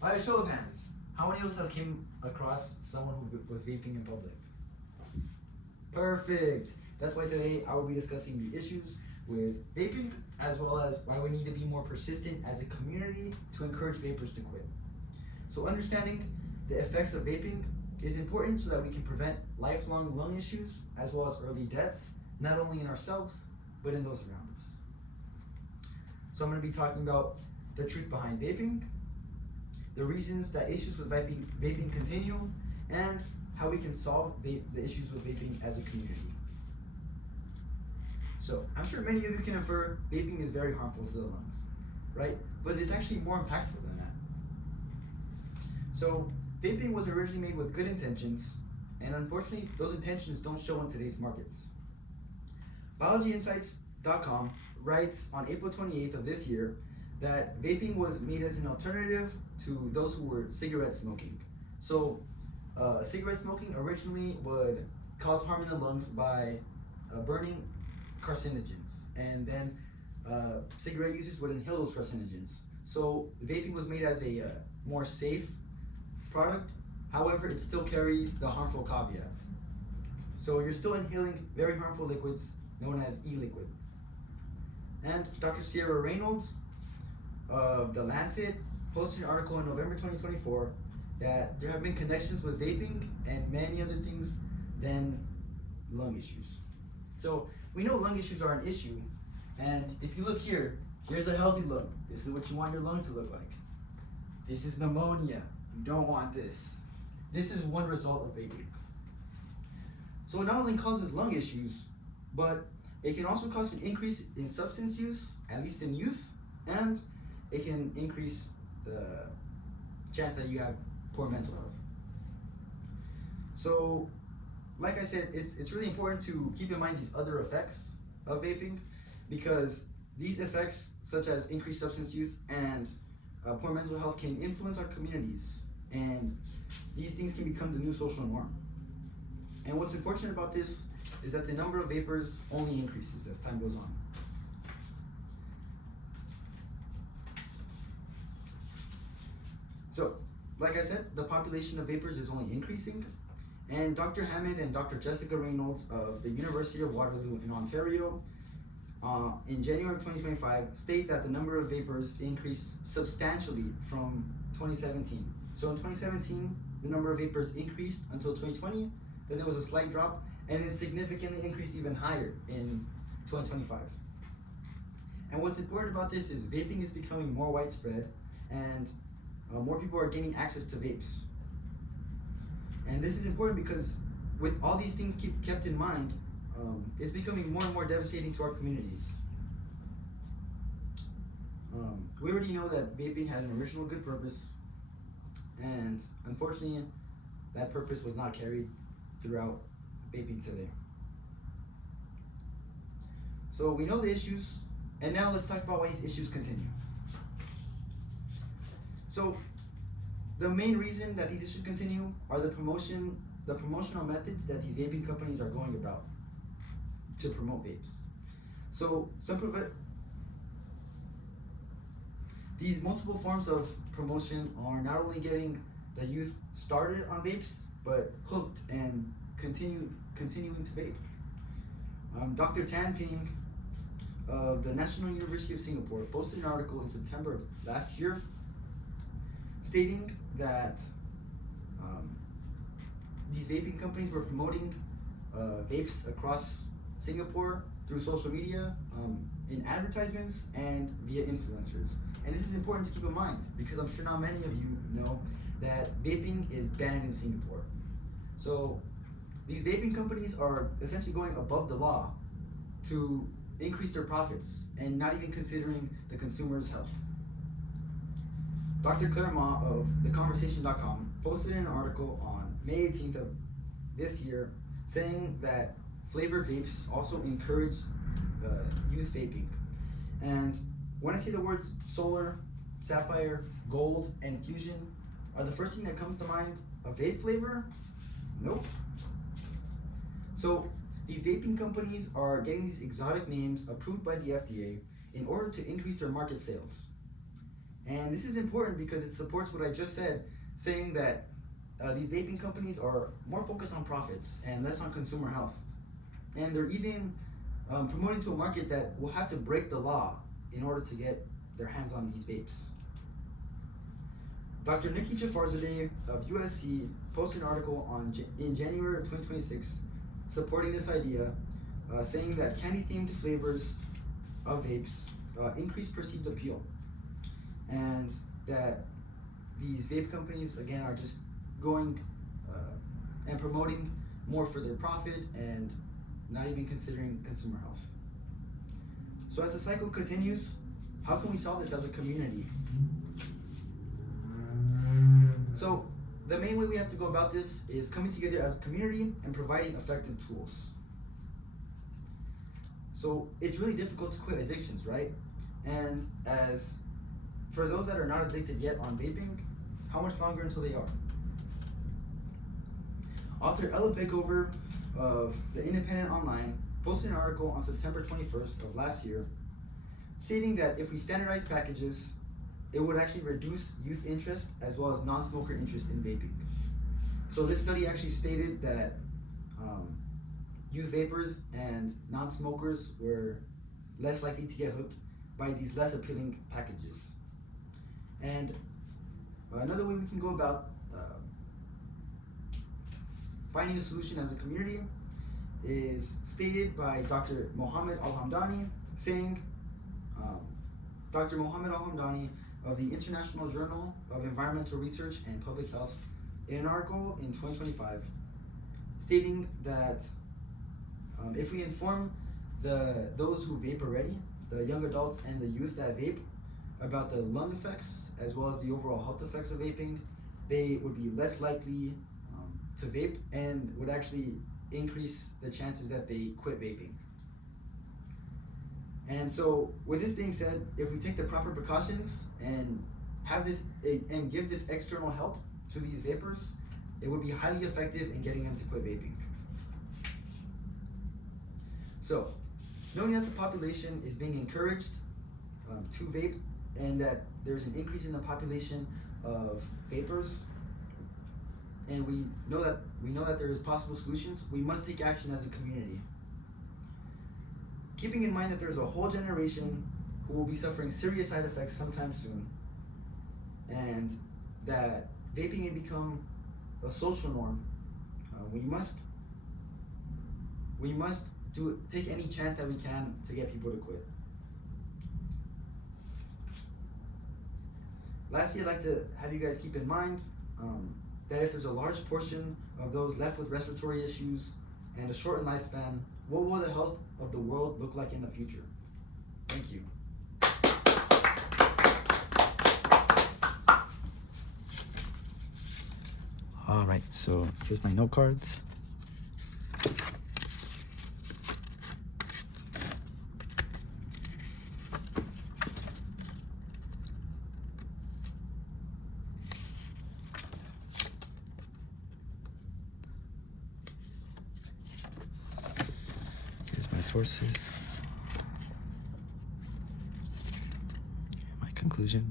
By a show of hands, how many of us have came across someone who was vaping in public? Perfect. That's why today I will be discussing the issues with vaping, as well as why we need to be more persistent as a community to encourage vapers to quit. So understanding the effects of vaping is important so that we can prevent lifelong lung issues as well as early deaths, not only in ourselves, but in those around us. So I'm going to be talking about the truth behind vaping, the reasons that issues with vaping continue, and how we can solve the issues with vaping as a community. So I'm sure many of you can infer vaping is very harmful to the lungs, right? But it's actually more impactful than that. So vaping was originally made with good intentions, and unfortunately those intentions don't show in today's markets. BiologyInsights.com writes on April 28th of this year that vaping was made as an alternative to those who were cigarette smoking. So cigarette smoking originally would cause harm in the lungs by burning carcinogens, and then cigarette users would inhale those carcinogens. So vaping was made as a more safe product. However, it still carries the harmful caveat. So you're still inhaling very harmful liquids known as e-liquid. And Dr. Sierra Reynolds of The Lancet posted an article in November 2024 that there have been connections with vaping and many other things than lung issues. So we know lung issues are an issue, and if you look here, here's a healthy lung. This is what you want your lung to look like. This is pneumonia. You don't want this. This is one result of vaping. So it not only causes lung issues, but it can also cause an increase in substance use, at least in youth, and it can increase the chance that you have poor mental health. So, like I said, it's really important to keep in mind these other effects of vaping, because these effects, such as increased substance use and poor mental health, can influence our communities, and these things can become the new social norm. And what's unfortunate about this is that the number of vapors only increases as time goes on. So, like I said, the population of vapors is only increasing, and Dr. Hammond and Dr. Jessica Reynolds of the University of Waterloo in Ontario in January of 2025 state that the number of vapors increased substantially from 2017. So in 2017, the number of vapors increased until 2020, then there was a slight drop, and then significantly increased even higher in 2025. And what's important about this is vaping is becoming more widespread, and more people are gaining access to vapes. And this is important because with all these things kept in mind, it's becoming more and more devastating to our communities. We already know that vaping had an original good purpose, and unfortunately, that purpose was not carried throughout vaping today. So we know the issues, and now let's talk about why these issues continue. So the main reason that these issues continue are the promotional methods that these vaping companies are going about to promote vapes. So these multiple forms of promotion are not only getting the youth started on vapes, but hooked and continuing to vape. Dr. Tan Ping of the National University of Singapore posted an article in September of last year stating that these vaping companies were promoting vapes across Singapore through social media, in advertisements, and via influencers. And this is important to keep in mind because I'm sure not many of you know that vaping is banned in Singapore. So these vaping companies are essentially going above the law to increase their profits and not even considering the consumer's health. Dr. Claire Ma of theconversation.com posted an article on May 18th of this year saying that flavored vapes also encourage youth vaping. And when I see the words solar, sapphire, gold, and fusion, are the first thing that comes to mind a vape flavor? Nope. So these vaping companies are getting these exotic names approved by the FDA in order to increase their market sales. And this is important because it supports what I just said, saying that these vaping companies are more focused on profits and less on consumer health. And they're even promoting to a market that will have to break the law in order to get their hands on these vapes. Dr. Nikki Jafarzadeh of USC posted an article in January of 2026 supporting this idea, saying that candy-themed flavors of vapes increase perceived appeal, and that these vape companies, again, are just going and promoting more for their profit and not even considering consumer health. So as the cycle continues, how can we solve this as a community? So the main way we have to go about this is coming together as a community and providing effective tools. So it's really difficult to quit addictions, right? And as for those that are not addicted yet on vaping, how much longer until they are? Author Ella Bickover of The Independent Online posted an article on September 21st of last year stating that if we standardize packages, it would actually reduce youth interest as well as non-smoker interest in vaping. So this study actually stated that youth vapors and non-smokers were less likely to get hooked by these less appealing packages. And another way we can go about finding a solution as a community is stated by Dr. Mohammed Al-Hamdani, saying, Dr. Mohammed Al-Hamdani of the International Journal of Environmental Research and Public Health, in an article in 2025, stating that if we inform those who vape already, the young adults and the youth that vape, about the lung effects as well as the overall health effects of vaping, they would be less likely to vape and would actually increase the chances that they quit vaping. And so with this being said, if we take the proper precautions and have this and give this external help to these vapors, it would be highly effective in getting them to quit vaping. So knowing that the population is being encouraged to vape and that there's an increase in the population of vapors, and we know that there is possible solutions, we must take action as a community. Keeping in mind that there's a whole generation who will be suffering serious side effects sometime soon, and that vaping may become a social norm, we must take any chance that we can to get people to quit. Lastly, I'd like to have you guys keep in mind that if there's a large portion of those left with respiratory issues and a shortened lifespan, what will the health of the world look like in the future? Thank you. All right, so here's my note cards. Here's my sources. My conclusion.